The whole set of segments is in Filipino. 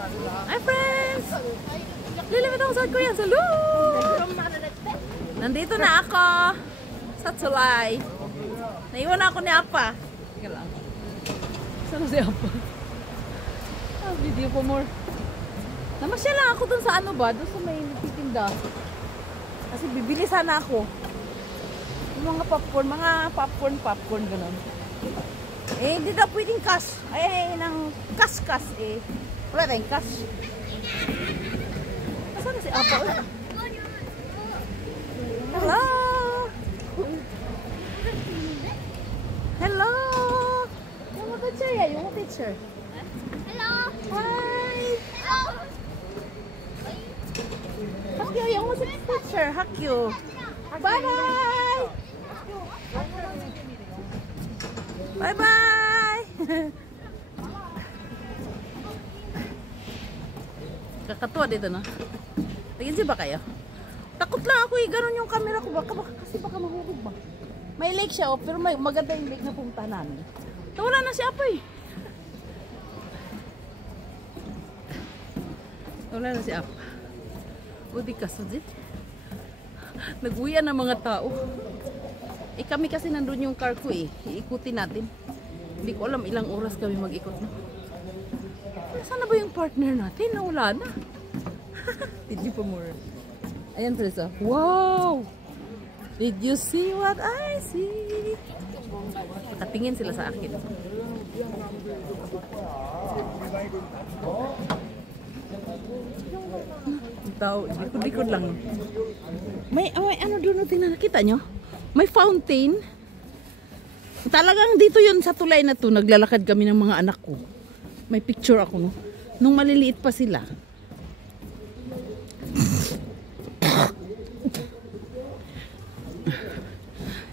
Hi friends! Lilimit ako sa Korean Salon! Nandito na ako sa tulay. Naiwan ako ni Apa. Teka lang. Saan si Apa? Video po more. Namasya lang ako dun sa ano ba? Dun sa may nagtitinda. Kasi bibili sana ako. Yung mga popcorn ganun. Eh, hindi na pwedeng cash. Ay, nang cash eh. Wala tayong cash. Saan na si Apa? Hello! Hello! Yung mga teacher yan, yung mga teacher. Hello! Hi! Hello! Hakyo, yung mga teacher. Hakyo. Bye-bye! Bye-bye! Kakatuwa dito, no? Tingin siya ba kayo? Takot lang ako eh. Ganon yung camera ko. Kasi baka mahulog ba? May lake siya, oh, pero maganda yung lake na pumunta namin. Wala na siya pa eh. Wala na si Apa. O di kasudit. Nag-uwian ng mga tao. Eh kami kasi nandun yung car ko eh. Iikutin natin. Hindi ko alam ilang oras kami mag-ikot na. Saan na ba yung partner natin? Nawala na. Did you for more? Ayan Teresa. Wow! Did you see what I see? Nakatingin sila sa akin. Tao, likod-likod lang. May ano doon, tingnan, nakita nyo? May fountain. Talagang dito yun sa tulay na to, naglalakad kami ng mga anak ko. May picture ako, no? Nung maliliit pa sila.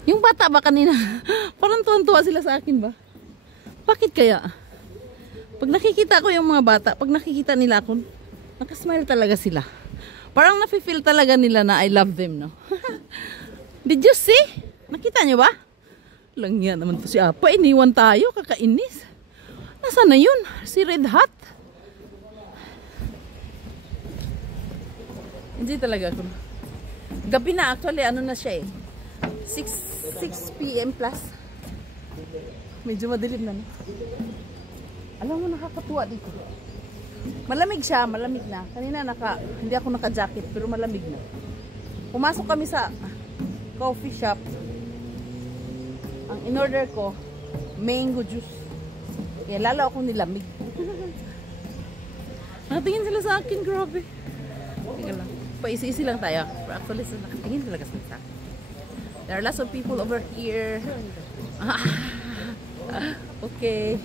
Yung bata ba kanina, parang tuwan-tuwa sila sa akin ba? Bakit kaya? Pag nakikita ko yung mga bata, pag nakikita nila ako, nakasmile talaga sila. Parang nafe-feel talaga nila na I love them, no? Did you see? Nakita nyo ba? Lang yan naman to si Apa. Iniwan tayo, kakainis. Nasaan na yun? Si Red Hat? Hindi talaga ako. Gabi na actually, ano na siya eh. 6 PM plus. Medyo madilim na. Alam mo, nakakatuwa dito. Malamig siya, malamig na. Kanina hindi ako naka-jacket pero malamig na. Pumasok kami sa coffee shop. Ang in-order ko, mango juice. Kaya lalo ako nilamig. Nakatingin sila sa akin, grabe. Tingnan lang. Paisi-isi lang tayo. Pero actually, nakatingin talaga sila sa akin. There are lots of people over here. Okay.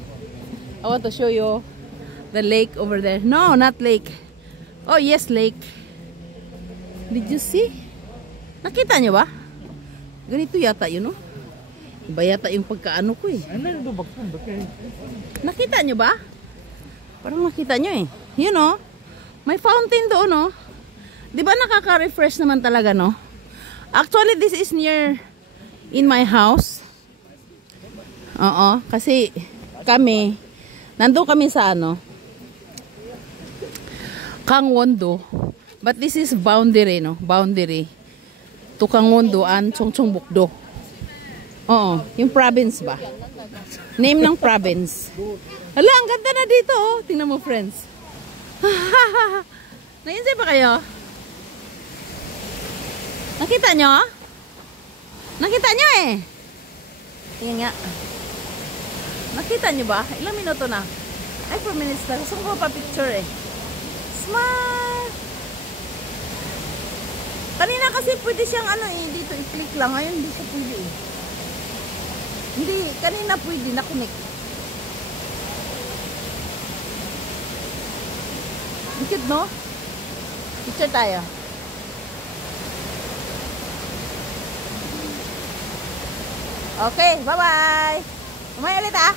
I want to show you the lake over there. No, not lake. Oh, yes, lake. Did you see? Nakita niyo ba? Ganito yata yun, no? Iba yata yung pagkaano ko eh. Nakita niyo ba? Parang nakita niyo eh. You know, may fountain doon, no? Di ba nakaka-refresh naman talaga, no? Actually, this is near in my house. Oo, kasi kami, nandun kami sa ano, Gangwon-do. But this is boundary, no? Boundary to Gangwon-do and Chungcheongbuk-do. Oo, yung province ba? Name ng province. Hala, ang ganda na dito, oh. Tingnan mo, friends. Nainsay ba kayo? Nakita nyo? Nakita nyo eh. Tingnan nga. Nakita nyo ba? Ilang minuto na? Ay, 4 minutes na. Gusto ko pa picture eh. Smile! Kanina kasi pwede siyang ano eh. Dito i-click lang. Ngayon hindi siya pwede eh. Hindi. Kanina pwede na-connect. Cute, no? Picture tayo. Okay, bye-bye. Umay ulit ah.